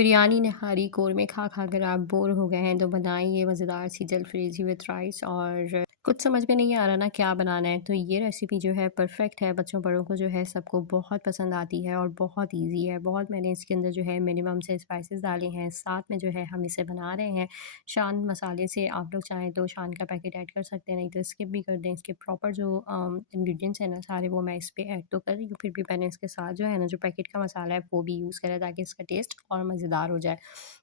बिरयानी, नहारी, कोरमे खा-खा कर आप बोर हो गए हैं तो बनाएँ ये मज़ेदार सी जलफ्रेज़ी विद राइस और कुछ समझ में नहीं आ रहा ना क्या बनाना है, तो ये रेसिपी जो है परफ़ेक्ट है, बच्चों बड़ों को जो है सबको बहुत पसंद आती है और बहुत ईज़ी है। बहुत मैंने इसके अंदर जो है मिनिमम से स्पाइसेस डाले हैं, साथ में जो है हम इसे बना रहे हैं शान मसाले से। आप लोग चाहें तो शान का पैकेट ऐड कर सकते हैं, नहीं तो स्किप भी कर दें। इसके प्रॉपर जो इंग्रीडिएंट्स हैं ना सारे वो मैं इस पे ऐड तो कर रही हूँ, फिर भी मैंने इसके साथ जो है ना जो पैकेट का मसाला है वो भी यूज़ करा ताकि इसका टेस्ट और मज़ेदार हो जाए।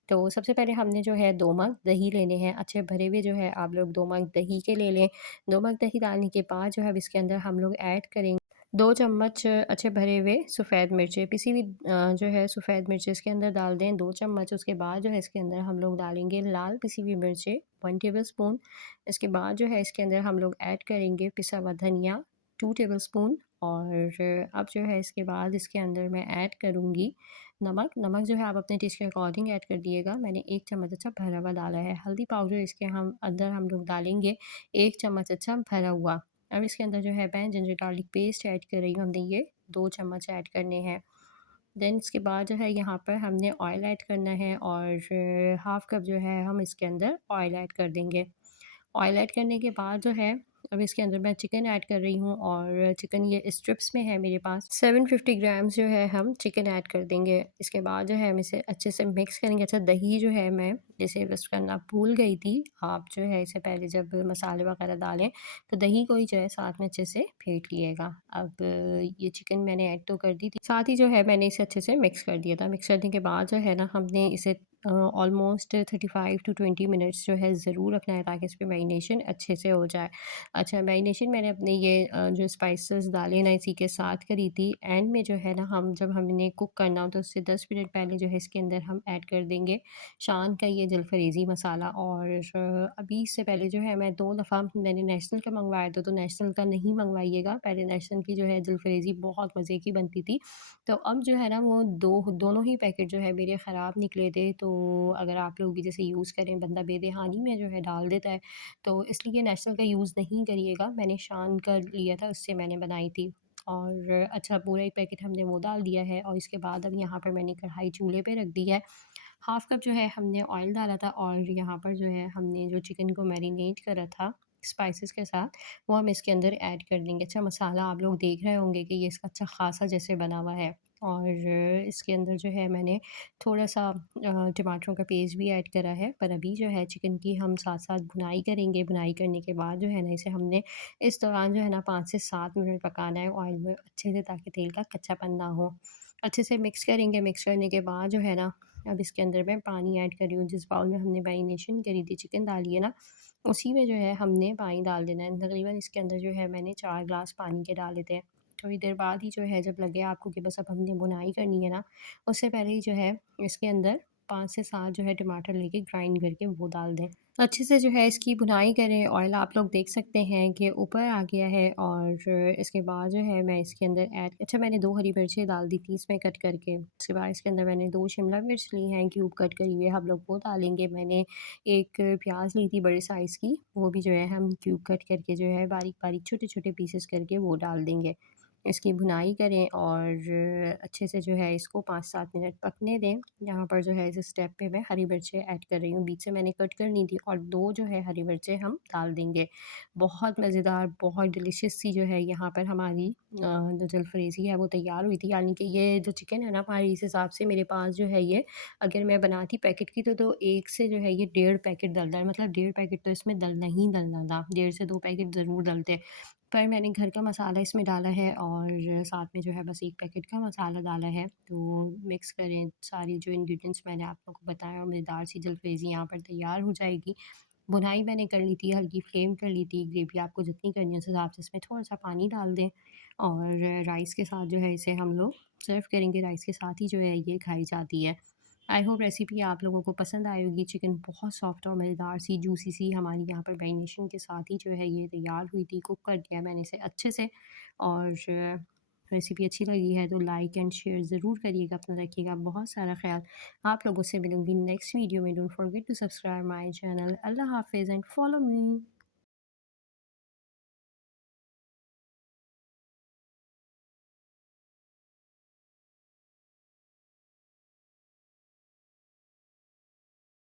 तो सबसे पहले हमने जो है 2 मग दही लेने हैं, अच्छे भरे हुए जो है आप लोग 2 मग दही के ले लें। 2 मग दही डालने के बाद जो है अब इसके अंदर हम लोग ऐड करेंगे 2 चम्मच अच्छे भरे हुए सफ़ेद मिर्चें, पिसी हुई जो है सफ़ेद मिर्चें इसके अंदर डाल दें 2 चम्मच। उसके बाद जो है इसके अंदर हम लोग डालेंगे लाल पिसी हुई मिर्चें 1 टेबलस्पून। इसके बाद जो है इसके अंदर हम लोग ऐड करेंगे पिसा हुआ धनिया 2 टेबलस्पून और अब जो है इसके बाद इसके अंदर मैं ऐड करूँगी नमक। नमक जो है आप अपने टेस्ट के अकॉर्डिंग ऐड कर दिएगा। मैंने 1 चम्मच अच्छा भरा हुआ डाला है। हल्दी पाउडर इसके हम अंदर हम लोग डालेंगे 1 चम्मच अच्छा भरा हुआ। अब इसके अंदर जो है मैं जिंजर गार्लिक पेस्ट ऐड कर रही हूँ, हमने ये 2 चम्मच ऐड करने हैं। देन इसके बाद जो है यहाँ पर हमने ऑयल ऐड करना है और हाफ़ कप जो है हम इसके अंदर ऑयल ऐड कर देंगे। ऑयल ऐड करने के बाद जो है अब इसके अंदर मैं चिकन ऐड कर रही हूँ और चिकन ये स्ट्रिप्स में है मेरे पास 750 ग्राम्स जो है हम चिकन ऐड कर देंगे। इसके बाद जो है हम इसे अच्छे से मिक्स करेंगे। अच्छा दही जो है मैं जैसे रोस्ट करना भूल गई थी, आप जो है इसे पहले जब मसाले वगैरह डालें तो दही को ही जो है साथ में अच्छे से फेंट लिएगा। अब ये चिकन मैंने ऐड तो कर दी थी, साथ ही जो है मैंने इसे अच्छे से मिक्स कर दिया था। मिक्स करने के बाद जो है ना हमने इसे ऑलमोस्ट 35 टू 20 मिनट्स जो है ज़रूर रखना है ताकि इस पे मैरिनेशन अच्छे से हो जाए। अच्छा मैरिनेशन मैंने अपने ये जो स्पाइसेस डाले ना इसी के साथ करी थी। एंड में जो है ना हम जब हमने कुक करना हो तो उससे 10 मिनट पहले जो है इसके अंदर हम ऐड कर देंगे शान का ये जलफरेज़ी मसाला और अभी इससे पहले जो है मैं 2 दफ़ा मैंने नेशनल का मँगवाया था, तो नेशनल का नहीं मँगवाइएगा। पहले नेशनल की जो है जलफरेज़ी बहुत मज़े की बनती थी। तो अब जो है ना वो दोनों ही पैकेट जो है मेरे ख़राब निकले थे। तो अगर आप लोग भी जैसे यूज़ करें बंदा बेदहानी में जो है डाल देता है, तो इसलिए नेशनल का यूज़ नहीं करिएगा। मैंने शान का लिया था, उससे मैंने बनाई थी और अच्छा पूरा ही पैकेट हमने वो डाल दिया है और इसके बाद अब यहाँ पर मैंने कढ़ाई चूल्हे पे रख दी है। हाफ़ कप जो है हमने ऑयल डाला था और यहाँ पर जो है हमने जो चिकन को मैरिनेट करा था स्पाइसेस के साथ, वो हम इसके अंदर ऐड कर देंगे। अच्छा मसाला आप लोग देख रहे होंगे कि ये इसका अच्छा ख़ासा जैसे बना हुआ है और इसके अंदर जो है मैंने थोड़ा-सा टमाटरों का पेस्ट भी ऐड करा है, पर अभी जो है चिकन की हम साथ-साथ भुनाई करेंगे। भुनाई करने के बाद जो है ना इसे हमने इस दौरान जो है ना 5 से 7 मिनट पकाना है ऑयल में अच्छे से ताकि तेल का कच्चापन ना हो। अच्छे से मिक्स करेंगे, मिक्स करने के बाद जो है ना अब इसके अंदर मैं पानी ऐड कर रही हूँ। जिस बाउल में हमने मैरिनेशन करी थी चिकन डाली है ना, उसी में जो है हमने पानी डाल देना है। तकरीबन इसके अंदर जो है मैंने 4 ग्लास पानी के डाले थे। थोड़ी देर बाद ही जो है जब लगे आपको कि बस अब हमने भुनाई करनी है ना, उससे पहले ही जो है इसके अंदर 5 से 7 जो है टमाटर लेके ग्राइंड करके वो डाल दें। अच्छे से जो है इसकी भुनाई करें, ऑयल आप लोग देख सकते हैं कि ऊपर आ गया है और इसके बाद जो है मैं इसके अंदर ऐड अच्छा मैंने 2 हरी मिर्चें डाल दी थी इसमें कट करके। उसके बाद इसके अंदर मैंने 2 शिमला मिर्च ली हैं क्यूब कट करी हुई, हम लोग वो डालेंगे। मैंने 1 प्याज़ ली थी बड़े साइज़ की, वो भी जो है हम क्यूब कट करके जो है बारीक-बारीक छोटे-छोटे पीसेस करके वो डाल देंगे। इसकी भुनाई करें और अच्छे से जो है इसको 5-7 मिनट पकने दें। यहाँ पर जो है इस स्टेप पे मैं हरी मिर्चें ऐड कर रही हूँ, बीच से मैंने कट करनी थी और 2 जो है हरी मिर्चें हम डाल देंगे। बहुत मज़ेदार, बहुत डिलीशियस सी जो है यहाँ पर हमारी जो जलफ़रेज़ी है वो तैयार हुई थी। यानी कि ये जो चिकन है ना हमारी इस हिसाब से मेरे पास जो है ये अगर मैं बनाती पैकेट की तो 1 से जो है ये डेढ़ पैकेट डलता है। मतलब डेढ़ पैकेट तो इसमें डलना ही डलना था, डेढ़ से 2 पैकेट ज़रूर डलते। पर मैंने घर का मसाला इसमें डाला है और साथ में जो है बस 1 पैकेट का मसाला डाला है। तो मिक्स करें सारी जो इंग्रीडिएंट्स मैंने आप लोगों को बताया और मज़ेदार सी जलफ़रेज़ी यहाँ पर तैयार हो जाएगी। भुनाई मैंने कर ली थी, हल्की फ्लेम कर ली थी, ग्रेवी आपको जितनी करनी है उस हिसाब से इसमें थोड़ा-सा पानी डाल दें और राइस के साथ जो है इसे हम लोग सर्व करेंगे। राइस के साथ ही जो है ये खाई जाती है। आई होप रेसिपी आप लोगों को पसंद आई होगी। चिकन बहुत सॉफ्ट और मज़ेदार सी, जूसी सी हमारी यहाँ पर मैरिनेशन के साथ ही जो है ये तैयार हुई थी। कुक कर दिया मैंने इसे अच्छे से और रेसिपी अच्छी लगी है तो लाइक एंड शेयर ज़रूर करिएगा। अपना रखिएगा बहुत सारा ख़्याल। आप लोगों से मिलूँगी नेक्स्ट वीडियो में। Don't forget to subscribe my channel. अल्लाह हाफ़िज़ एंड फॉलो मी।